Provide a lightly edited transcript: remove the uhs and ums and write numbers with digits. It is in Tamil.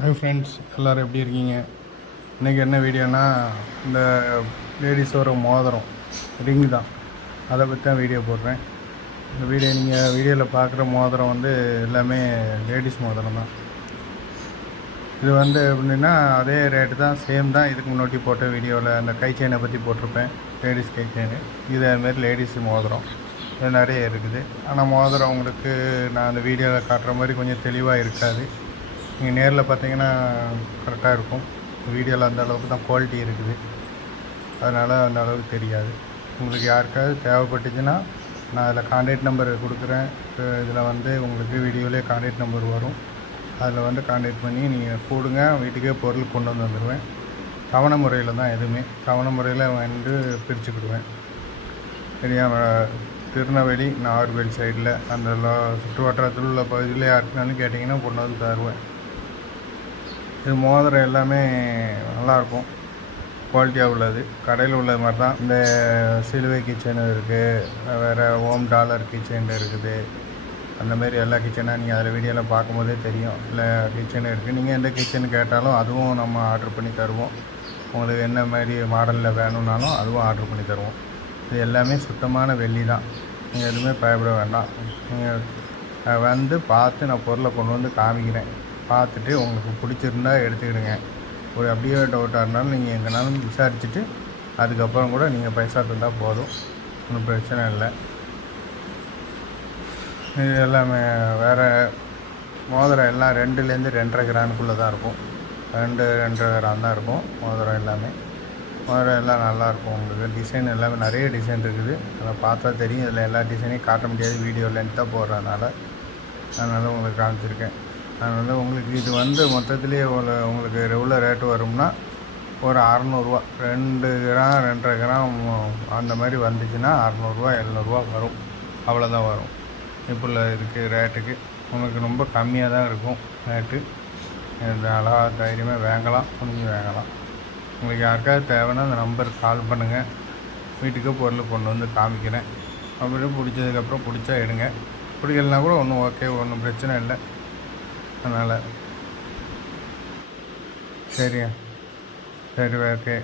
ஹாய் ஃப்ரெண்ட்ஸ், எல்லோரும் எப்படி இருக்கீங்க? இன்றைக்கி என்ன வீடியோனா, இந்த லேடிஸோட மோதிரம் ரிங்கு தான், அதை பற்றி தான் வீடியோ போடுறேன். இந்த நீங்கள் வீடியோவில் பார்க்குற மோதிரம் எல்லாமே லேடிஸ் மோதிரம் தான். இது எப்படின்னா அதே ரேட்டு தான், சேம் தான். இதுக்கு முன்னாடி போட்ட வீடியோவில் அந்த கை செயினை பற்றி போட்டிருப்பேன், லேடிஸ் கை செயின். இது அதுமாரி லேடிஸ் மோதிரம் இது நிறைய இருக்குது. ஆனால் மோதிரம் உங்களுக்கு நான் அந்த வீடியோவில் காட்டுற மாதிரி கொஞ்சம் தெளிவாக இருக்காது. நீங்கள் நேரில் பார்த்தீங்கன்னா கரெக்டாக இருக்கும். வீடியோவில் அந்த அளவுக்கு தான் குவாலிட்டி இருக்குது, அதனால் அந்த அளவுக்கு தெரியாது. உங்களுக்கு யாருக்காவது தேவைப்பட்டுச்சுன்னா நான் அதில் கான்டாக்ட் நம்பர் கொடுக்குறேன். இதில் உங்களுக்கு வீடியோவிலே கான்டாக்ட் நம்பர் வரும். அதில் கான்டாக்ட் பண்ணி நீங்கள் கூடுங்க, வீட்டுக்கே பொருள் கொண்டு வந்துடுவேன். தவணை முறையில் தான், எதுவுமே தவணை முறையில் பிரிச்சுக்கிடுவேன். சரியா? திருநெல்வேலி நாகர்கோவில் சைடில் அந்த சுற்று வட்டாரத்தில் உள்ள பகுதியில் யாருக்குனாலும் கேட்டிங்கன்னா கொண்டு வந்து தருவேன். இது மோதிரம் எல்லாமே நல்லாயிருக்கும், குவாலிட்டியாக உள்ளது. கடையில் உள்ள மாதிரி தான். இந்த சிலுவை கிச்சன் இருக்குது, வேறு ஓம் டாலர் கிச்சன் இருக்குது. அந்தமாரி எல்லா கிச்சனாக நீங்கள் அதில் வீடியோவில் பார்க்கும்போதே தெரியும், இல்லை கிச்சன் இருக்குது. நீங்கள் எந்த கிச்சன் கேட்டாலும் அதுவும் நம்ம ஆர்டர் பண்ணி தருவோம். உங்களுக்கு என்ன மாதிரி மாடலில் வேணும்னாலும் அதுவும் ஆர்டர் பண்ணி தருவோம். இது எல்லாமே சுத்தமான வெள்ளி தான். நீங்கள் எதுவுமே பயப்பட வேண்டாம். நீங்கள் பார்த்து நான் பொருளை கொண்டு வந்து காமிக்கிறேன். பார்த்துட்டு உங்களுக்கு பிடிச்சிருந்தா எடுத்துக்கிடுங்க. ஒரு அப்படியே டவுட்டாக இருந்தாலும் நீங்கள் எங்கேனாலும் விசாரிச்சுட்டு அதுக்கப்புறம் கூட நீங்கள் பைசா தந்தால் போதும், ஒன்றும் பிரச்சனை இல்லை. இது எல்லாமே வேறு மோதிரம் எல்லாம் 2லேருந்து 2.5 கிராமுக்குள்ளே தான் இருக்கும். 2-2.5 கிராம் தான் இருக்கும் மோதிரம் எல்லாமே. மோதிரம் எல்லாம் நல்லாயிருக்கும். உங்களுக்கு டிசைன் எல்லாமே நிறைய டிசைன் இருக்குது, அதை பார்த்தா தெரியும். இதில் எல்லா டிசைனையும் காட்ட முடியாது, வீடியோ லென்த்தாக போடுறதுனால. அதனால் உங்களுக்கு காமிச்சிருக்கேன். அதனால் உங்களுக்கு இது மொத்தத்துலேயே உங்களுக்கு ரெகுலர் ரேட்டு வரும்னா ஒரு 600 2 கிராம் 2.5 கிராம் அந்த மாதிரி வந்துச்சுன்னா 600 700 வரும். அவ்வளோதான் வரும். இப்போ இருக்குது ரேட்டுக்கு உங்களுக்கு ரொம்ப கம்மியாக தான் இருக்கும் ரேட்டு. அழகாக தைரியமாக வாங்கலாம், கொஞ்சம் வாங்கலாம். உங்களுக்கு யாருக்காவது தேவைன்னா அந்த நம்பருக்கு கால் பண்ணுங்கள், வீட்டுக்கு பொருள் கொண்டு வந்து காமிக்கிறேன். அப்புறம் பிடிச்சதுக்கப்புறம் பிடிச்சா எடுங்க, பிடிக்கலனா கூட ஒன்றும் ஓகே, ஒன்றும் பிரச்சனை இல்லை. அதனால் சரியா? சரி, ஓகே.